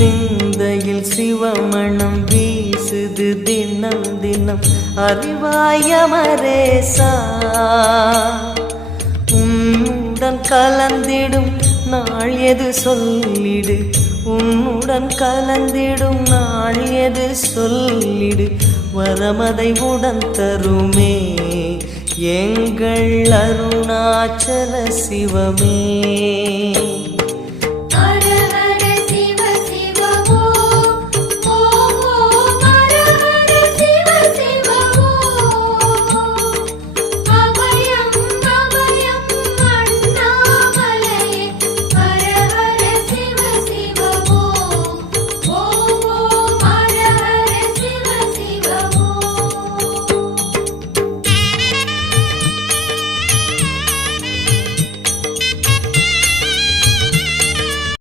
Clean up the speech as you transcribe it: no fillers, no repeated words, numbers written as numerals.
சிந்தையில் சிவமணம் வீசுது தினம் தினம் அறிவாயமரேசா உன்னுடன் கலந்திடும் நாள் எது சொல்லிடு உன்னுடன் கலந்திடும் நாள் எது சொல்லிடு வரமதை உடன் தருமே எங்கள் அருணாச்சல சிவமே.